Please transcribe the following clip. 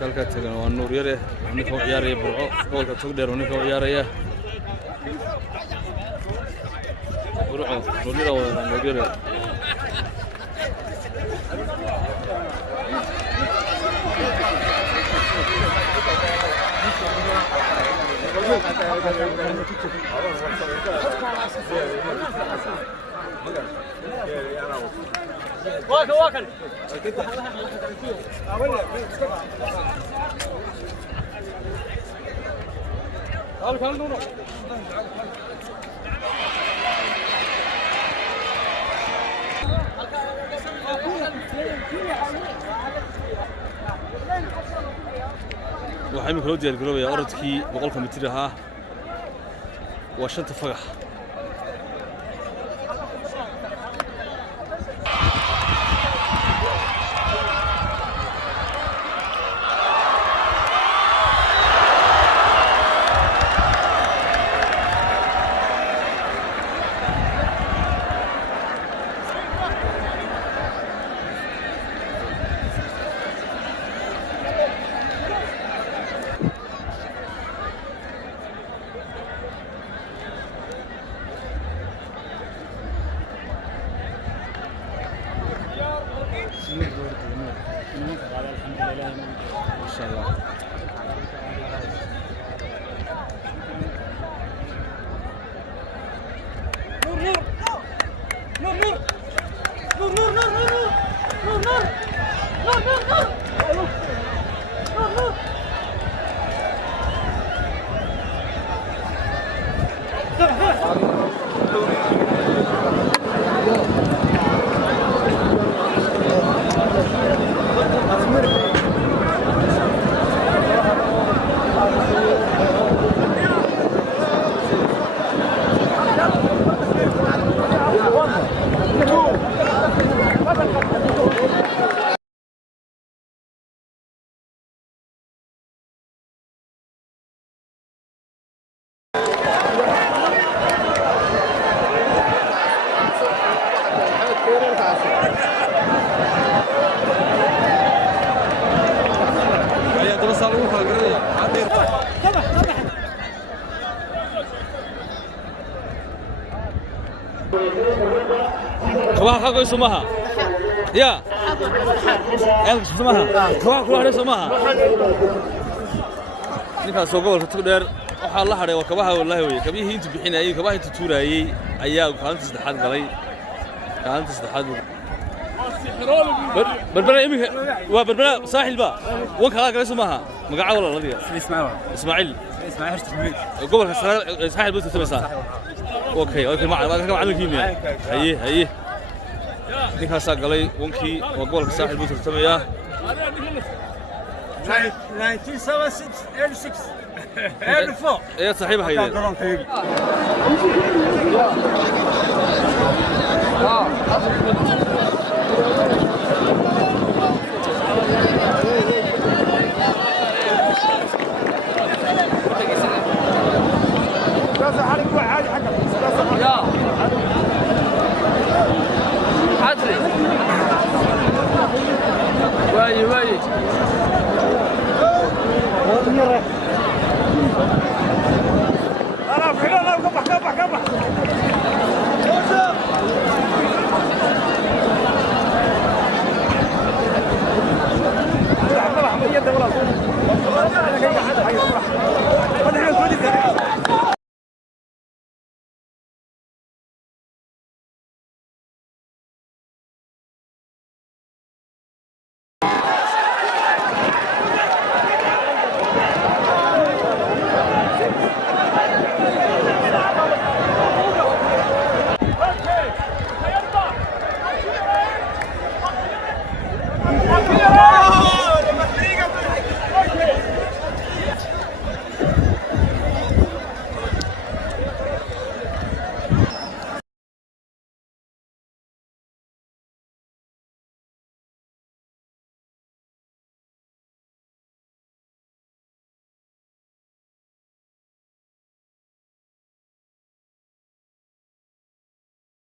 halka tagan waa Nuur Yare ninka u ciyaaraya Burco goolka Togdheer ninka u ciyaaraya Burco Nuur Yare واكل waxay imika loo diyaar garoobaya orodkii 100 mitir ahaa waa 5 fagax ما شاء الله كواها كاكو يسمها يا يلا سمها كواها كواها يسمها ninka soo gobolka Togdheer waxa la haray kabaha wallahi way kabihii inta bixinayay kabaha inta tuurayay ayaa kaalinta saddexaad galay kaalinta saddexaad berbera imika waa berbera saaxil ba wan kala galay samaha magaca wala ladiga Ismaaciil gobolka saaxil buu tamaysaa اوكي معلمكيميا هي ninkaas galay wankii waa gobolka saaxil buu tartamaya 1976 يا صاحب هيدا واي انا في لا كبح